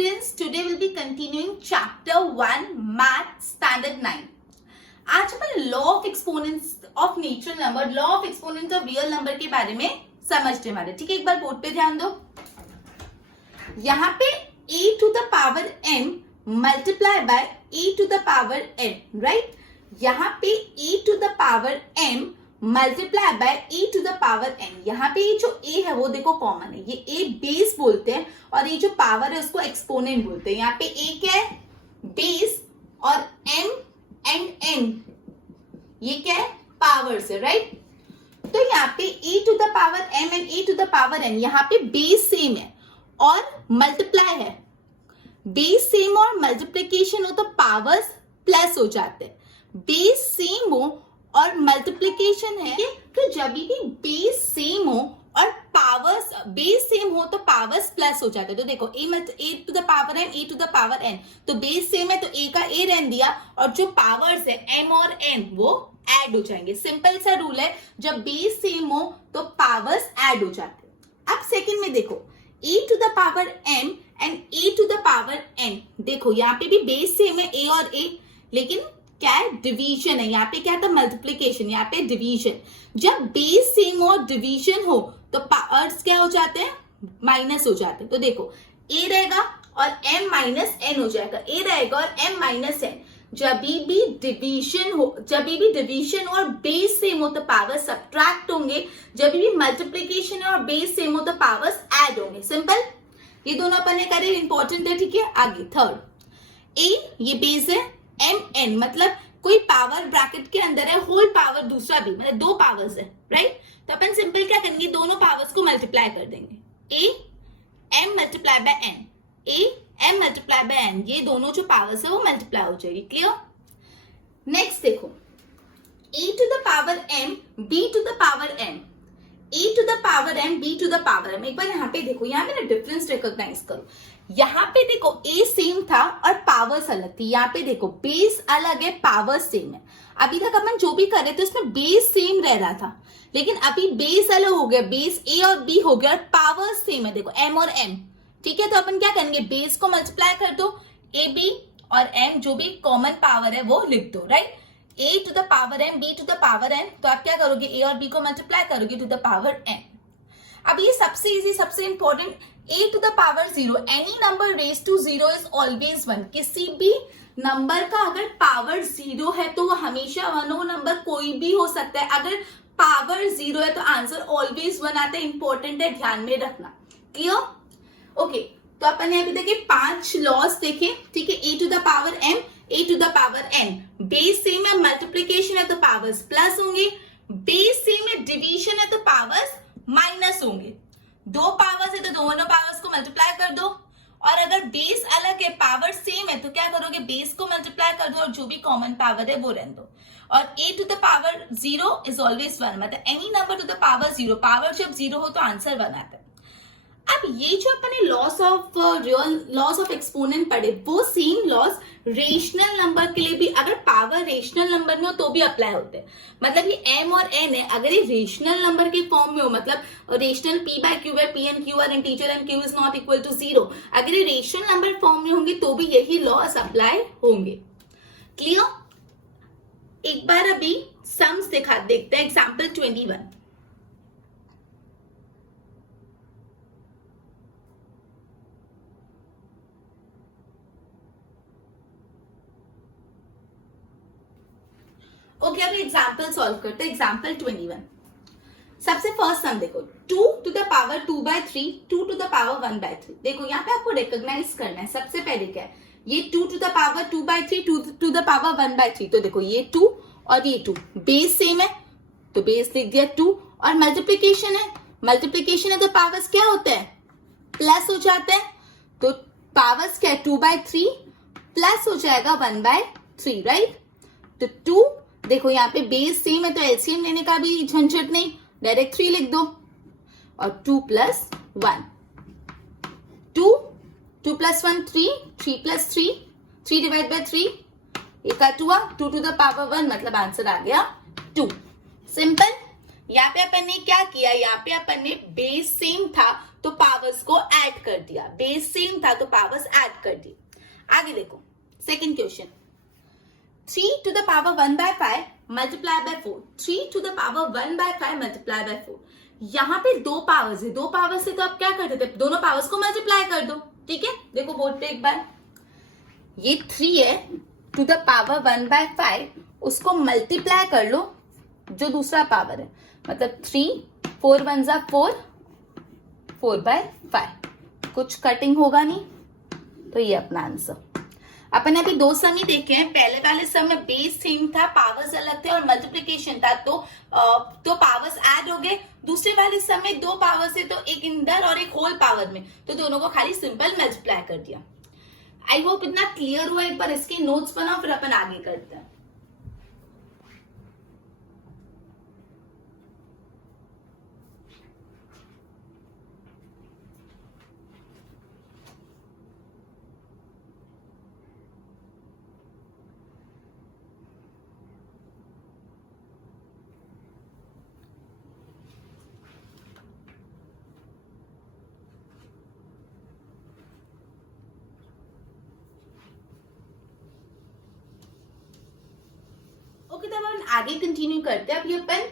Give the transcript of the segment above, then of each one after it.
students, today we'll be continuing chapter 1 math standard 9. आज अपन law of exponents of natural number, law of exponents of real number के बारे में समझने वाले। ठीक है, एक बार बोर्ड पे ध्यान दो। यहाँ पे a to the power m multiply by a to the power n, right? यहाँ पे a to the power m multiply by e to the power n। यहाँ पे ये जो a है वो देखो कॉमन है, ये a बेस बोलते हैं और ये जो पावर है उसको एक्सपोनेंट बोलते हैं। यहाँ पे a क्या है? बेस, और m एंड n ये क्या है? पावर्स है, राइट? तो यहाँ पे a to the power m and a to the power n, यहाँ पे बेस सेम है और मल्टीप्लाई है। बेस सेम और मल्टीप्लीकेशन हो तो पावर्स प्लस हो जाते हैं। बेस सेम हो और मल्टीप्लीकेशन है, तो जब भी बेस सेम हो और पावर्स बेस सेम हो तो पावर्स प्लस हो जाते हैं। तो देखो a to the power n, a to the power n, तो बेस सेम है तो a का a रहने दिया और जो पावर्स है m और n वो ऐड हो जाएंगे। सिंपल सा रूल है, जब बेस सेम हो तो पावर्स ऐड हो जाते हैं। अब सेकंड में देखो a to the power m and a to the power n, देखो यहाँ पे भी बेस सेम है a और a, लेकिन क्या है? डिवीजन है। यहाँ पे क्या था? मल्टीप्लीकेशन, यहाँ पे डिवीजन। जब बेस सेम और डिवीजन हो तो पावर्स क्या हो जाते हैं? माइनस हो जाते हैं। तो देखो a रहेगा और m माइनस n हो जाएगा, a रहेगा और m माइनस n। जब भी डिवीजन और बेस सेम हो तो पावर्स सब्ट्रैक्ट होंगे, जब भी मल्टीप्लीकेशन और बेस सेम हो तो पावर्स ऐड होंगे। सिंपल, ये दोनों अपन ने करे, इंपॉर्टेंट है। ठीक है, आगे थर्ड, a ये बेस है, m n मतलब कोई पावर ब्रैकेट के अंदर है, होल पावर दूसरा भी, मतलब दो पावर्स है, राइट? तो अपन सिंपल क्या करेंगे, दोनों पावर्स को मल्टीप्लाई कर देंगे। a m multiply bye n, a m multiply bye n, ये दोनों जो पावर्स है वो मल्टीप्लाई हो जाएगी। क्लियर? नेक्स्ट देखो a to the power m b to the power n, a to the power m b to the power m। एक बार यहाँ पे देखो, यहाँ पे ना डिफरेंस रिकॉग्नाइज करो। यहाँ पे देखो a सेम था और पावर्स अलग थी। यहाँ पे देखो बेस अलग है, पावर्स सेम है। अभी तक अपन जो भी कर रहे थे उसमें बेस सेम रह रहा था, लेकिन अभी बेस अलग हो गया, बेस a और b हो गया और पावर्स सेम है। देखो m और m, ठीक है? तो अपन क्या करेंगे, बेस को मल्टीप्लाई कर दो, a b और m जो भी कॉमन पावर है वो लिख दो, right? a to the power m b to the power n, तो आप क्या करोगे, a और b को मल्टीप्लाई करोगे टू द पावर n। अब ये सबसे इजी, सबसे important, a to the power 0, any number raise to 0 is always 1। किसी भी नंबर का अगर पावर 0 है तो वो हमेशा 1 हो, नंबर कोई भी हो सकता है। अगर पावर 0 है तो आंसर ऑलवेज 1 आता है। इंपॉर्टेंट है, ध्यान में रखना। क्लियर? ओके, तो अपन ने अभी देखे 5 लॉस देखे। ठीक है, a to the power m, a to the power n, base same है, मल्टीप्लीकेशन है तो पावर्स प्लस होंगे, बेस सेम है, डिवीजन है तो पावर्स माइनस होंगे। दो पावर्स है तो दोनों पावर्स को मल्टीप्लाई कर दो, और अगर बेस अलग है, पावर सेम है, तो क्या करोगे, बेस को मल्टीप्लाई कर दो और जो भी कॉमन पावर है वो रहने दो। और a to the power 0 is always 1, मतलब any number to the power 0, power जब 0 हो तो आंसर 1 आता है। अब ये जो अपने लॉस ऑफ एक्सपोनेंट पढ़े, वो सेम लॉस रेशनल नंबर के लिए भी, अगर पावर रेशनल नंबर में हो तो भी अप्लाई होते हैं। मतलब ये m और n है, अगर ये रेशनल नंबर के फॉर्म में हो, मतलब rational p by q by p and q are integer and q is not equal to 0, अगर ये रेशनल नंबर फॉर्म में होंगे तो भी यही लॉस अप्लाई होंगे। क्लियर? एक बार अभी सम्स देखते हैं। एग्जाम्पल 21, ओके, अब एग्जाम्पल सॉल्व करते हैं। एग्जाम्पल 21, सबसे फर्स्ट सम देखो, 2 to the power 2 by 3, 2 to the power 1 by 3। देखो यहाँ पे आपको रिकॉग्नाइज करना है। सबसे पहले क्या है, ये 2 to the power 2 by 3, 2 to the power 1 by 3। तो देखो ये 2 और ये 2 बेस सेम है तो बेस लिख दिया 2, और मल्टीप्लीकेशन है, मल्टीप्लीकेशन है तो पावर्स क्या होते हैं, प्लस हो जाते हैं। तो पावर्स क्या है, 2 बाय 3 प्लस हो जाएगा 1 बाय 3, राइट? तो 2, देखो यहाँ पे बेस सेम है तो एलसीएम लेने का भी झंझट नहीं, डायरेक्ट 3 लिख दो, और 2 plus 1, 2 plus 1 3, 3 plus 3, 3 divide by 3, ये कट हुआ, 2 टू द पावर 1, मतलब आंसर आ गया 2। सिंपल। यहाँ पे अपन ने क्या किया, यहाँ पे अपन ने बेस सेम था तो पावर्स को ऐड कर दिया, बेस सेम था तो पावर्स ऐड कर दी। आगे देखो second question, 3 to the power 1/5 multiply by 4, 3 to the power 1/5 multiply by 4। यहाँ पे दो पावर्स है, दो पावर्स से तो आप क्या करते थे, दोनों पावर्स को मल्टीप्लाई कर दो, ठीक है। देखो बोर्ड पे एक बार, ये 3 है टू द पावर 1/5, उसको मल्टीप्लाई कर लो जो दूसरा पावर है, मतलब 3 4 1 जा 4, 4/5, कुछ कटिंग होगा नहीं, तो ये अपना आंसर। अपन अभी दो सम ही देखे हैं, पहले वाले सम में बेस सेम था, पावर्स अलग थे और मल्टीप्लिकेशन था, तो पावर्स ऐड हो गए। दूसरे वाले सम में दो पावर्स है, तो एक इंदर और एक होल पावर में, तो दोनों को खाली सिंपल मल्टीप्लाई कर दिया। आई होप इतना क्लियर हुआ। एक बार इसके नोट्स बनाओ फिर अपन आगे करते हैं। ओके, तब हम आगे कंटिन्यू करते हैं। अब ये अपन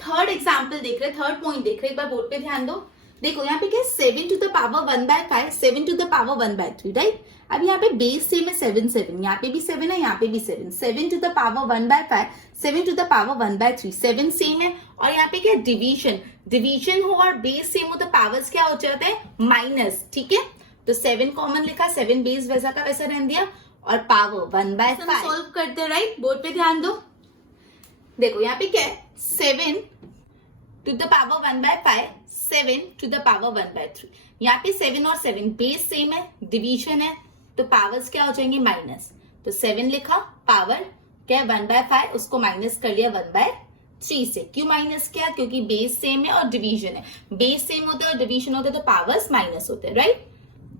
थर्ड एग्जांपल देख रहे हैं, थर्ड पॉइंट देख रहे हैं। एक बार बोर्ड पे ध्यान दो। देखो यहाँ पे क्या है, 7 to the power 1/5, 7 to the power 1/3, right. अब यहाँ पे बेस सेम है 7 7, यहाँ पे भी 7 है, यहाँ पे भी 7, 7 to the power 1/5, 7 to the power 1/3, 7 same है। और यहाँ पे क्या डिवीजन, डिवीजन हो और बेस सेम हो तो पावर्स क्या हो जाता है, माइनस, ठीक है। तो 7 कॉमन लिखा, 7 बेस वैसा का वैसा रहने दिया और पावर 1/5 सॉल्व करते हैं, राइट। बोर्ड पे ध्यान दो। देखो यहाँ पे क्या है, 7 to the power 1/5, 7 to the power 1/3। यहाँ पे 7 और 7 बेस सेम है, डिवीजन है, तो पावर्स क्या हो जाएंगे, माइनस। तो 7 लिखा, पावर क्या है 1/5, उसको माइनस कर लिया 1/3 से। क्यों माइनस किया, क्योंकि बेस सेम है और डिवीजन है। बेस सेम होता है और डिवीजन होता है तो पावर्स माइनस होते हैं, राइट।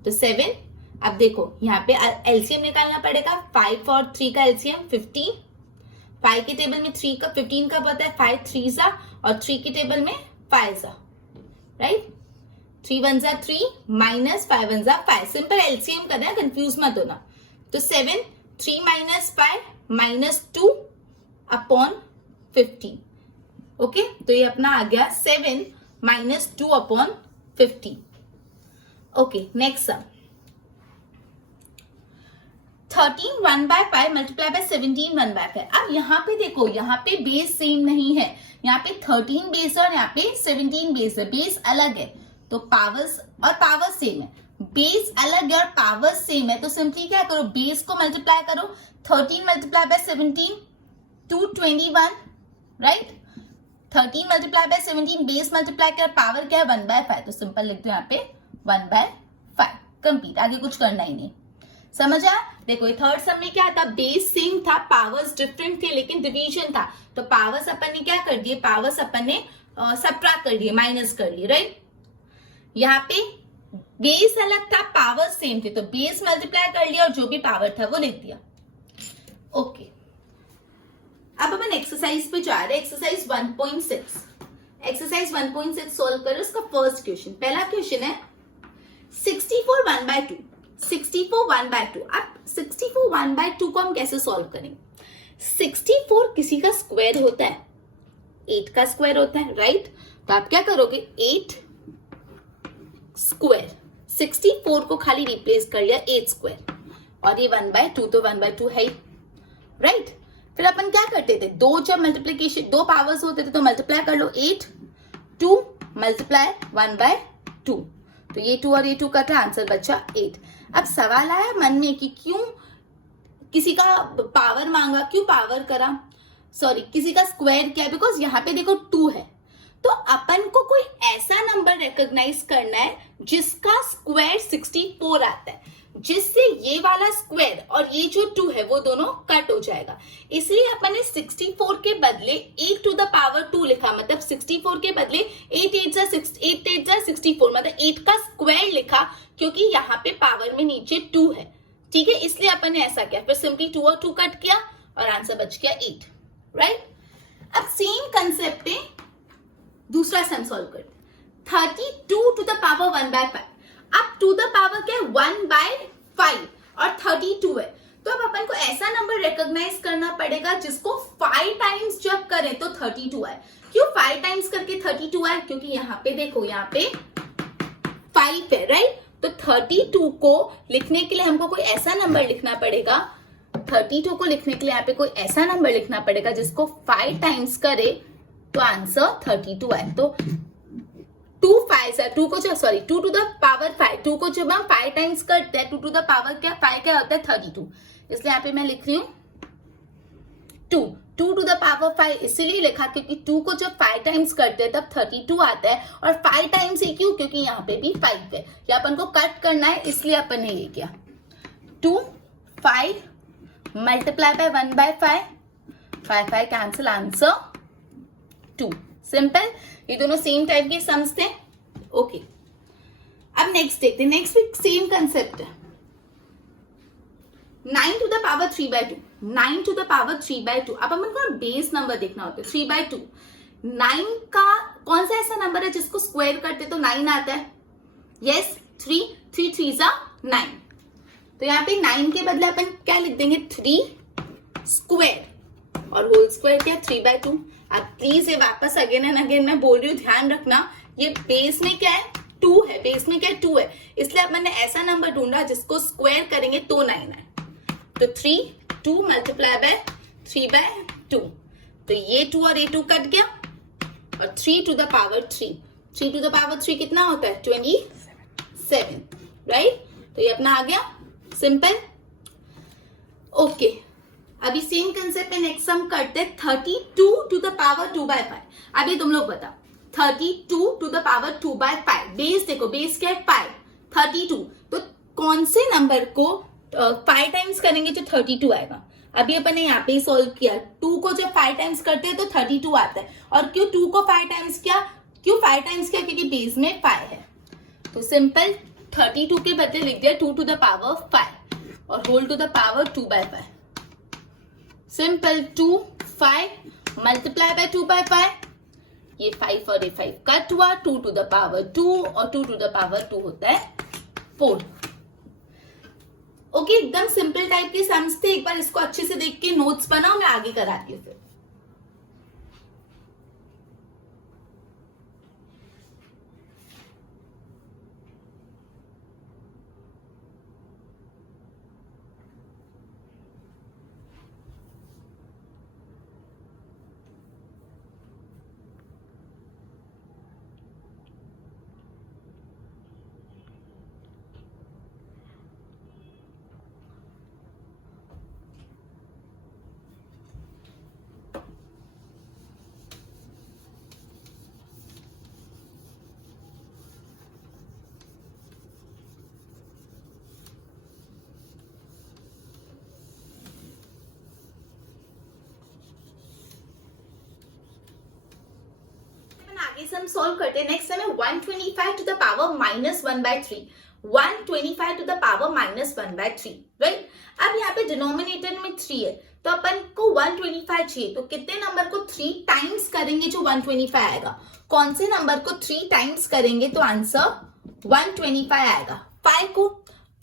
तो 7। अब देखो यहाँ पे एलसीएम निकालना पड़ेगा, 5 और 3 का एलसीएम 15। 5 के टेबल में 3 का 15 का पता है, 5 3 सा और 3 के टेबल में 5 सा, राइट। 3 1 जा 3 माइनस 5 1 जा 5। सिंपल एलसीएम करना है, कंफ्यूज मत होना। तो 7 3 - 5 -2 अपॉन 15। ओके, तो ये अपना आ गया 7 - 2 upon 15। Okay, next sum, 13 1/5 multiply by 17 1/5। अब यहाँ पे देखो, यहाँ पे बेस सेम नहीं है, यहाँ पे 13 बेस है और यहाँ पे 17 बेस है, बेस अलग है, तो पावर्स और पावर्स सेम है। बेस अलग है और पावर्स सेम है, तो सिंपली क्या करो, बेस को मल्टीप्लाई करो। 13 multiply by 17 221, right. 13 multiply by 17 base multiply कर, पावर क्या है 1/5, तो सिंपल लिख दो यहाँ पे 1/5। कंप्लीट, आगे कुछ करना ही नहीं। समझ आया। देखो ये थर्ड सम में क्या था, बेस सेम था, पावर्स डिफरेंट थे, लेकिन डिवीजन था, तो पावर्स अपन ने क्या कर दिए, पावर्स अपन ने सबट्रैक्ट कर दिए, माइनस कर लिए, राइट। यहाँ पे बेस अलग था, पावर्स सेम थे, तो बेस मल्टीप्लाई कर लिया और जो भी पावर था वो लिख दिया। ओके, अब अपन एक्सरसाइज पे जा रहे हैं, एक्सरसाइज 1.6। एक्सरसाइज 1.6 सोल्व करो। इसका फर्स्ट क्वेश्चन, पहला क्वेश्चन है 64 1/2। 64 1/2। अब 64 1/2 को हम कैसे सॉल्व करेंगे? 64 किसी का स्क्वायर होता है, 8 का स्क्वायर होता है, राइट। तो आप क्या करोगे, 8 स्क्वायर, 64 को खाली रिप्लेस कर लिया 8 स्क्वायर, और ये 1/2 तो 1/2 है ही, राइट। फिर अपन क्या करते थे, दो जब मल्टीप्लीकेशन, दो पावर्स होते थे तो मल्टीप्लाई कर लो, 8 2 मल्टीप्लाई 1/2, तो ये 2 और ये 2 कटा, आंसर बचा 8। अब सवाल आया मन में कि क्यों किसी का पावर मांगा, क्यों पावर करा, सॉरी किसी का स्क्वायर किया, बिकॉज यहाँ पे देखो 2 है, तो अपन को कोई ऐसा नंबर रिकॉग्नाइज करना है जिसका स्क्वायर 64 आता है, जिससे ये वाला स्क्वायर और ये जो 2 है वो दोनों कट हो जाएगा। इसलिए अपन ने 64 के बदले 8 to the power 2 लिखा, मतलब 64 के बदले 8 8 जा 64, मतलब 8 का स्क्वायर लिखा, क्योंकि यहाँ पे पावर में नीचे 2 है, ठीक है, इसलिए अपन ने ऐसा किया। फिर सिंपली 2 और 2 कट किया और आंसर बच गया 8, राइट। अब सेम कंसेप्ट पे दूसरा सम सॉल्व करते हैं। 32 टू द पावर 1/5। अब टू द पावर क्या है 1/5 और 32 है, तो अब अपन को ऐसा नंबर रिकॉग्नाइज करना पड़ेगा जिसको 5 टाइम्स जब करें तो 32 है। क्यों 5 टाइम्स करके 32 है? क्योंकि यहाँ पे देखो, यहाँ पे 5 है, राइट? तो 32 को लिखने के लिए हमको कोई ऐसा नंबर लिखना पड़ेगा, 32 को लिखने के लिए यहाँ पे कोई ऐसा नंबर लिखना पड़ेगा जिसको 5 टाइम्स करे तो आंसर 32 है। तो 2 टू द पावर 5, 2 को जब हम 5 टाइम्स करते हैं 2 टू द पावर क्या 5 क्या होता है 32, इसलिए यहाँ पे मैं लिख रही हूँ 2 टू द पावर 5 इसीलिए लिखा क्योंकि 2 को जब 5 टाइम्स करते हैं तब 32 आता है, और 5 टाइम्स ही क्यों? क्योंकि यहाँ पे भी 5 है, या अपन को कट करना है इसलिए अपन ने ये किया। 2 5 multiply by 1/5, 5 cancel, answer 2। Simple, ये दोनों सेम टाइप के सम्स थे। ओके, अब नेक्स्ट देखते हैं। नेक्स्ट भी सेम कंसेप्ट है। 9 to the power 3/2, 9 to the power 3/2। अब अपन को बेस नंबर देखना होता है 3/2। 9 का कौन सा ऐसा नंबर है जिसको स्क्वायर करते तो 9 आता है? यस, 3 3 9। तो यहाँ पे 9 के बदले अपन क्या लिख देंगे 3 स्क्वायर, और होल स्क्वायर क्या 3/2। अब प्लीज ये वापस अगेन एंड अगेन मैं बोल रही हूँ, ध्यान रखना, ये बेस में क्या है 2 है, बेस में क्या है 2 है, इसलिए अब मैंने ऐसा नंबर ढूंढा जिसको स्क्वायर करेंगे तो 9 है। तो 2 मल्टीप्लाई बाय 3/2, तो ये 2 और ये 2 कट गया, और 3 to the power 3 to the power 3 कितना होता है 27, राइट? तो ये अपना आ गया सिंपल। ओके, अभी सेम कंसेप्ट में नेक्स्ट सम करते हैं 32 टू द पावर 2/5। अभी तुम लोग बताओ 32 टू द पावर 2/5, बेस देखो, बेस क्या है 5, 32, तो कौन से नंबर को 5 टाइम्स करेंगे जो 32 आएगा? अभी अपन ने यहाँ पे सॉल्व किया, 2 को जब 5 टाइम्स करते हैं तो 32 आता है, और क्यों 2 को 5 टाइम्स किया? क्यों 5 टाइम्स किया? क्योंकि बेस में 5 है। तो सिंपल 32 के बदले लिख दिया 2 टू द पावर 5 और whole to the power 2/5। Simple 2 5 multiply by 2/5, ये 5 और ये 5 कट हुआ, 2 टू द पावर 2 और 2 टू द पावर 2 होता है 4। ओके, एकदम सिंपल टाइप के सम्स थे। एक बार इसको अच्छे से देख के नोट्स बनाओ, मैं आगे कराती हूँ फिर। आगे से हम सॉल्व करते हैं। नेक्स्ट है 125 to the power -1/3, 125 to the power -1/3, right? अब यहाँ पे डिनोमिनेटर में 3 है, तो अपन को 125 चाहिए, तो कितने नंबर को 3 टाइम्स करेंगे जो 125 आएगा? कौन से नंबर को 3 टाइम्स करेंगे तो आंसर 125 आएगा? 5 को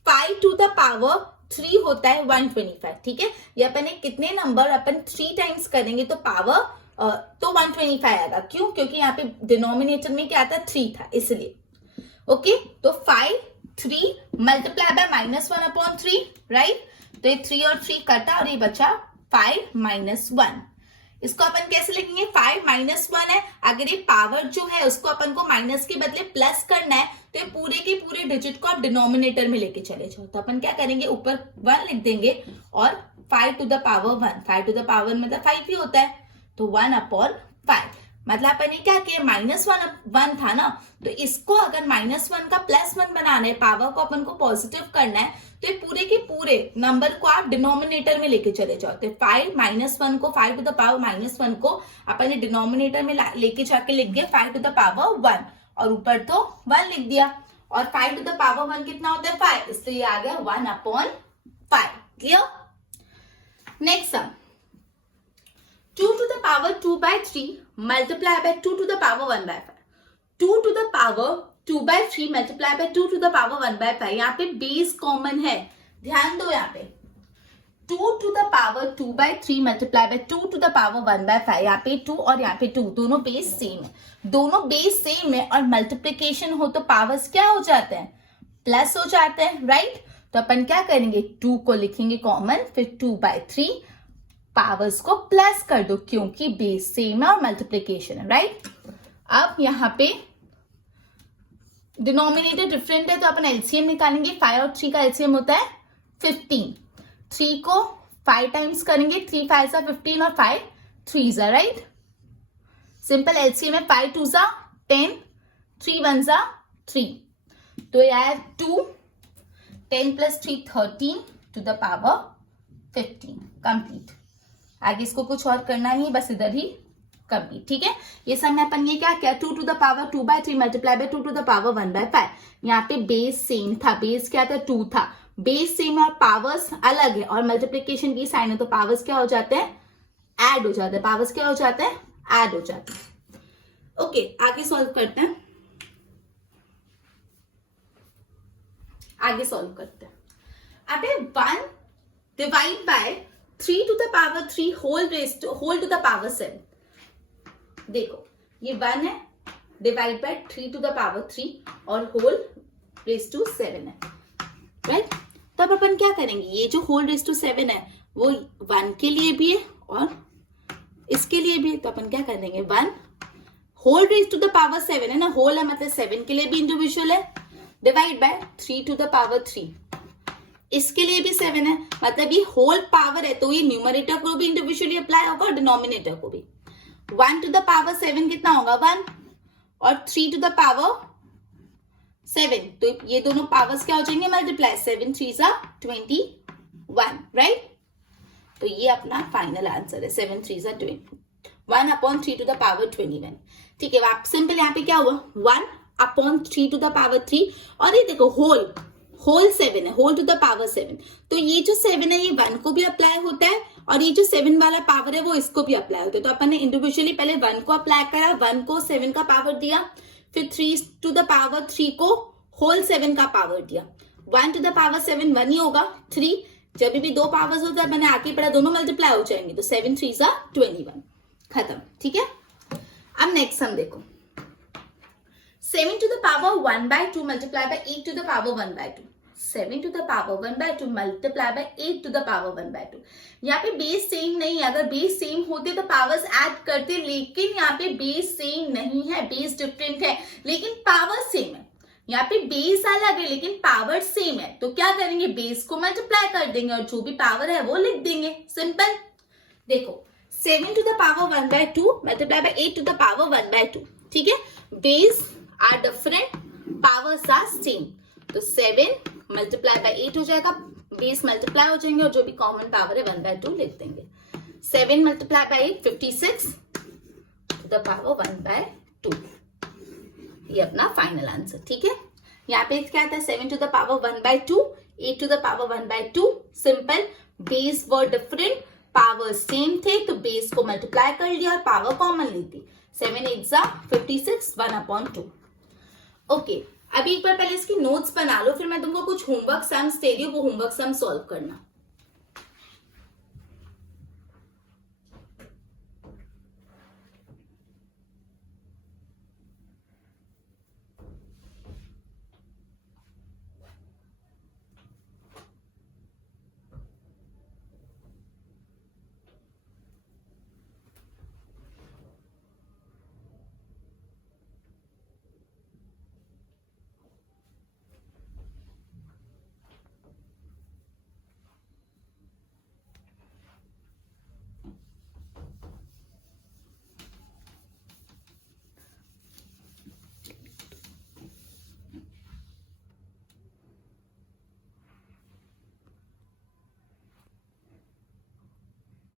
5 टू द पावर 3 होता है 125, ठीक है? ये अपन कितने नंबर अपन 3 टाइम्स करेंगे तो पावर तो 125 आएगा। क्यों? क्योंकि यहाँ पे डिनोमिनेटर में क्या था 3 था, इसलिए। ओके, तो 5 3 मल्टीप्लाई बाय -1/3, राइट? तो ये 3 और 3 कटा और ये बचा 5 -1। इसको अपन कैसे लिखेंगे? 5 -1 है, अगर ये पावर जो है उसको अपन को माइनस के बदले प्लस करना है तो ये पूरे के पूरे डिजिट को आप डिनोमिनेटर में लेके चले जाओ। तो अपन क्या करेंगे, ऊपर 1 लिख देंगे और 5 to the power 1, 5 to the power मतलब 5 ही होता है, तो 1/5। मतलब अपन ने क्या किया, -1 था ना, तो इसको अगर -1 का +1 बनाना है, पावर को अपन को पॉजिटिव करना है, तो ये पूरे के पूरे नंबर को आप डिनोमिनेटर में लेके चले जाओ। तो 5 -1 को 5 टू द पावर -1 को अपन ने डिनोमिनेटर में लेके जाके लिख दिया 5 टू द पावर 1, और ऊपर तो 1 लिख दिया, और 5 टू द पावर 1 कितना होता है 5, इसलिए आ गया 1/5। Clear? Next sum 2 to the power 2/3 multiply by 2 to the power 1/5। 2 to the power 2/3 multiply by 2 to the power 1/5. यहाँ पे बेस कॉमन है, ध्यान दो यहाँ पे 2 to the power 2/3 multiply by 2 to the power 1/5. यहाँ पे 2 और यहाँ पे 2 दोनों बेस सेम है, दोनों बेस सेम है और मल्टीप्लीकेशन हो तो पावर्स क्या हो जाते हैं, प्लस हो जाते हैं, राइट. तो अपन क्या करेंगे, 2 को लिखेंगे कॉमन, फिर 2/3 पावर्स को प्लस कर दो क्योंकि बेस सेम है और मल्टीप्लीकेशन है, राइट. अब यहाँ पे डिनोमिनेटर डिफरेंट है तो अपन एलसीएम निकालेंगे. 5 और 3 का एलसीएम होता है 15. 3 को 5 टाइम्स करेंगे, 3 5 15 और 5 3 राइट. सिंपल एलसीएम है 5 2 10, 3 1 3. तो यार 2 10 + 3 13 to the power 15 कंप्लीट. आगे इसको कुछ और करना नहीं, बस इधर ही कंप्लीट. ठीक है, ये सब में अपन ये क्या किया, 2 to the power 2/3 multiply by 2 to the power 1/5. यहाँ पे बेस सेम था, बेस क्या था 2 था, बेस सेम और पावर्स अलग है और मल्टीप्लीकेशन की साइन है तो पावर्स क्या हो जाते हैं, ऐड हो जाते हैं. पावर्स क्या हो जाते हैं, ऐड हो जाते हैं. ओके, आगे सॉल्व करते हैं. आगे सॉल्व करते हैं. अबे 1 divide by 3 to the power 3 whole to the power 7. देखो ये 1 है divide by 3 to the power 3 और होल रेज टू 7 है, राइट. तब अपन क्या करेंगे, ये जो होल रेज टू 7 है वो 1 के लिए भी है और इसके लिए भी है. तो अपन क्या कर देंगे, 1 whole raise to the power 7 है ना, होल है मतलब 7 के लिए भी इंडिविजुअल है, divide by 3 to the power 3 इसके लिए भी 7 है, मतलब ये होल पावर है तो ये न्यूमरेटर को भी इंडिविजुअली अप्लाई होगा और डिनोमिनेटर को भी. 1 to the power 7 कितना होगा 1 और 3 to the power 7, तो ये दोनों पावर्स क्या हो जाएंगे, मल्टीप्लाई. 7 3 21, राइट. तो ये अपना फाइनल आंसर है, 7 3 1/3 to the power 21. ठीक है, आप सिंपल यहाँ पे क्या हुआ 1/3 to the power 3 और ये देखो होल 7 है, होल टू द पावर 7. तो ये जो 7 है ये 1 को भी अप्लाई होता है और ये जो 7 वाला पावर है वो इसको भी अप्लाई होता है. तो अपन ने इंडिविजुअली पहले 1 को अप्लाई करा, 1 को 7 का पावर दिया, फिर 3 to the power 3 को होल 7 का पावर दिया. 1 to the power 7 1 ही होगा, 3 जब भी 2 पावर्स होता है मैंने आगे पढ़ा दोनों मल्टीप्लाई हो जाएंगे, तो 7 3 21 खत्म. ठीक है, अब नेक्स्ट हम देखो 7 to the power 1/2 multiply by 8 to the power 1/2. 7 to the power 1/2 multiply by 8 to the power 1/2. यहाँ पे बेस सेम नहीं है, अगर बेस सेम होते तो पावर्स ऐड करते, लेकिन यहाँ पे बेस सेम नहीं है, बेस डिफरेंट है लेकिन पावर सेम है. यहाँ पे बेस अलग है लेकिन पावर सेम है, तो क्या करेंगे, बेस को मल्टीप्लाई कर देंगे और जो भी पावर है वो लिख देंगे. सिंपल. देखो 7 to the power 1/2 multiply by 8 to the power 1/2. ठीक है, base are different, powers are same, तो 7 मल्टीप्लाई बाय 8 हो जाएगा, बेस मल्टीप्लाई हो जाएंगे और जो भी कॉमन पावर है 1/2 लिख देंगे. 7 multiply by 8 56 to the power 1/2. ये अपना फाइनल आंसर. ठीक है, यहाँ पे क्या था 7 to the power 1/2, 8 to the power 1/2. Simple, base were different, power same थे तो बेस को मल्टीप्लाई कर लिया और पावर कॉमन ली थी. 7 8 56 1/2. ओके, अभी एक बार पहले इसकी नोट्स बना लो, फिर मैं तुमको कुछ होमवर्क सम्स दे रही हूँ, वो होमवर्क सम सॉल्व करना.